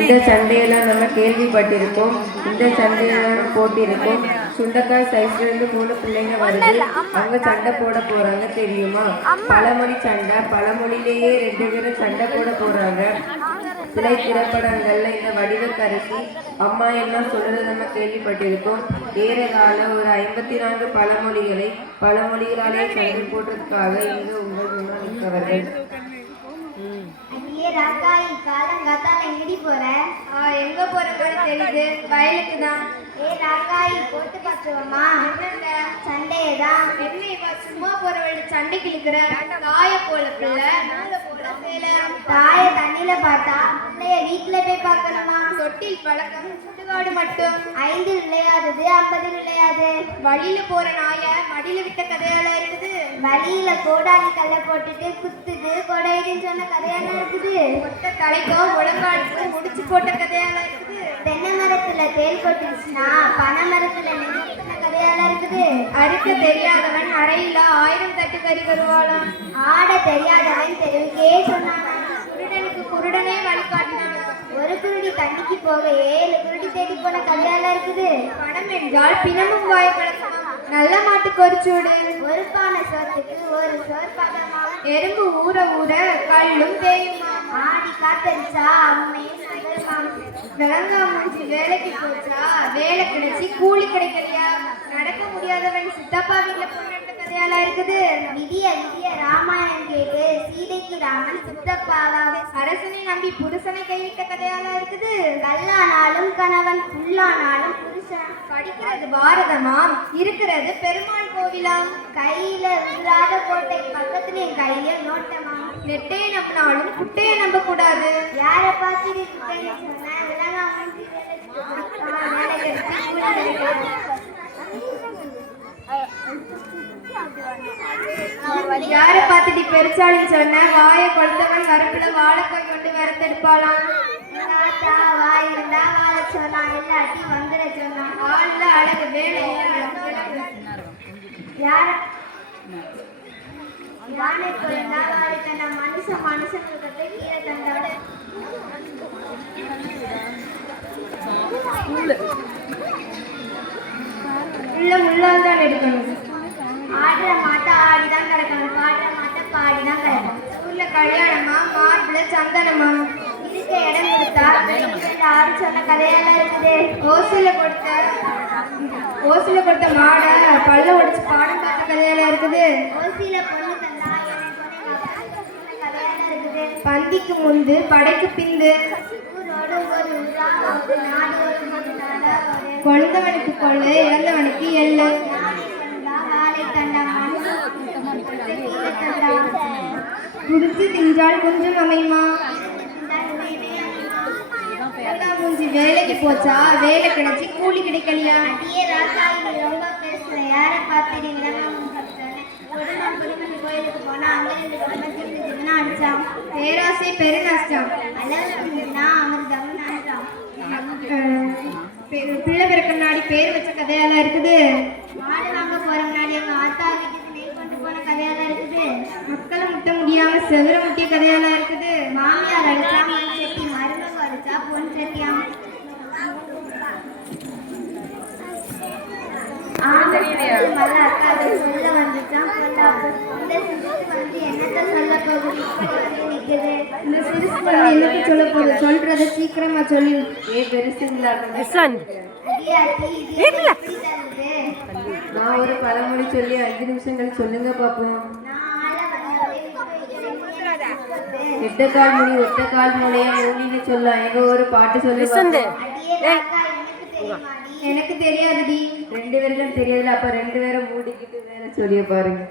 இந்த சண்டையெல்லாம் நம்ம கேள்விப்பட்டிருக்கோம். இந்த சண்டையெல்லாம் போட்டிருக்கோம். சுண்டக்காய் சைஸ்ல இருந்து 3 பிள்ளைங்க வருது. அவங்க சண்டை போட போறாங்க தெரியுமா? பழமொழி சண்டை. பழமொழியிலேயே 2 பேரும் சண்டை போட போறாங்க. சில திரைப்படங்கள்ல இந்த வடிவக்கரசி அம்மா எல்லாம் சொல்றது நம்ம கேள்விப்பட்டிருக்கோம். ஏறகால ஒரு 54 பழமொழிகளாலே சண்டை போடுறதுக்காக இங்கு உங்கள் முன்னால் நிற்பவர்கள். காலங்காத்தால எங்கடி போற? எங்க போற மாதிரி தெரியுது, வயலுக்கு தான். ராக்காயி போட்டு பார்த்துவோமா? சண்டையதான். என்ன இவ சும்மா போற வழி சண்டைக்கு இழுக்கிற? தாய போல பிள்ளை, நூலை போல சேலை. தாய தண்ணியில பார்த்தா பிள்ளைய வீட்டுல போய் பார்க்கணுமா? தொட்டில் பழக்கம், சுடுகாடு மட்டும். 5 விளையாடுது 50 விளையாது. வழியில போற நாய மடியில விட்ட கதையால இருக்குது. வழியில கோடாலி கல்ல போட்டுட்டு குத்துது கொடையுதுன்னு சொன்ன கதையால இருக்குது. மொத்த தலைக்கும் முழங்காலுக்கும் முடிச்சு போட்ட கதையால இருக்குது. தென்னை மரத்துல தேல் கொட்டுச்சுன்னா பனை மரத்துல நெஞ்சின கதையால இருக்குது. அறுக்க தெரியாதவன் அறையில 1000 தட்டு கறி வருவாளாம். ஆட தெரியாதவன் தெருவுக்கே சொன்னானா. குருடனுக்கு குருடனே வழிகாட்டினான். ஒரு குருடி தண்ணிக்கு போக 7 குருடி தேடி போன கதையால இருக்குது. பணம் என்றால் பிணமும் வாய் பழக்கமா. நல்ல மாட்டுக்கு ஒரு சூடு, ஒரு பானை சோத்துக்கு ஒரு சோறு பதமா. எறும்பு ஊற ஊற கல்லும் தேயுமா. ஆடி காத்தடிச்சா அம்மையும் சந்தோஷமா. விளங்கா மூஞ்சி வேலைக்கு போச்சா வேலை கிடைச்சி கூலி கிடைக்கலையா. நடக்க முடியாதவன் சித்தப்பா வீட்டுல பொண்ணு கதையால இருக்குது. விதிய ராமாயணம் கேட்டு சீதைக்கு ராமன் சித்தப்பாவா. அரசனை நம்பி புருஷனை கைவிட்ட கதையால இருக்குது. கல்லானாலும் கணவன் புல்லானாலும் புருஷன். படிக்கிறது பாரதமாம், இருக்கிறது பெருமாள் கோவிலாம். கையில விழாத கோட்டை பக்கத்துல என் கையில நோட்டமா. நெட்டையை நம்பினாலும் குட்டையை நம்ப கூடாது. யார பார்த்துட்டு குட்டையை சொன்ன விலங்கா மூஞ்சி யார பார்த்துட்டு பெருச்சாளின்னு சொன்ன வாயை கொளுத்தவன் வரப்புல வாழைக்காய் கொண்டு வரத்தெடுப்பாளாம். வாய் இருந்தா வாழ சொன்னா இல்லாட்டி வந்துட சொன்னா. ஆள்ல அழகு வேலை யார யானை கொண்டா வாழை தண்டா. மனுஷங்களுக்கு கீரை தண்டா. உள்ள முள்ளால் தான் எடுக்கணும். ஆடுற மாட்டை ஆடிதான் கிடக்கணும். பாடுற மாட்டை பாடிதான் கிடக்கணும். ஊர்ல கல்யாணமா மாப்பிள்ள சந்தனமா. இருக்க இடம் கொடுத்தா ஆடு சொன்ன கதையெல்லாம் இருக்குது. ஓசில கொடுத்த மாடை பல்ல உடைச்சு பாடம் பார்த்த கதையெல்லாம் இருக்குது. ஓசியில பொண்ணு தந்தா கதையெல்லாம் இருக்குது. பந்திக்கு முந்து படைக்கு பிந்து. ஊரோடு ஒரு ஊரா ஒரு நாடு ஒரு நாடா. கொழுந்தவனுக்கு கொள்ளு இறந்தவனுக்கு எள்ளு. வாழை தண்டா குடிச்சு தின்றால் கொஞ்சம் அமையுமா. மூஞ்சி வேலைக்கு போச்சா வேலை கிடைச்சி கூலி கிடைக்கலையா. அடியே ராசாவி ரொம்ப பேசுற. யார பார்த்துட்டீங்களா? கோயிலுக்கு போனா அங்கே அடிச்சான். பேராசை பெருநஷ்டம். அளவுக்குன்னா அமிர்தம் நன்றான். பிள்ளை பிறக்க முன்னாடி பேர் வச்ச கதையெல்லாம் இருக்குது. மாடு வாங்க போற முன்னாடி அவங்க ஆத்தா வீட்டுக்கு நெய் கொண்டு போன கதையெல்லாம் இருக்குது. மக்களை முட்ட முடியாம செவர முட்டிய கதையெல்லாம் இருக்குது. மாமியார் அடிச்சா மண் சட்டி, மருமக அடிச்சா பொன் சட்டியாம். மல்ல அக்கா சொல்ல வந்துச்சான். இந்த சிரிச்சு வந்து என்னத்த சொல்ல போகுது நிக்குது. இந்த சிரிச்சு வந்து என்னத்த சொல்ல போகுது, சொல்றத சீக்கிரமா சொல்லி. பெருசுங்களா? நான் ஒரு பழமொழி சொல்லி 5 நிமிஷங்கள் சொல்லுங்க பாப்போம். எட்டக்கால் முடி ஒட்டக்கால் மூலைய மூடின்னு சொல்ல எங்க ஒரு பாட்டு சொல்லி. எனக்கு தெரியாதுடி. 2 பேருக்கும் தெரியாதுல. அப்ப 2 பேரை மூடிக்கிட்டு வேற சொல்லிய பாருங்க.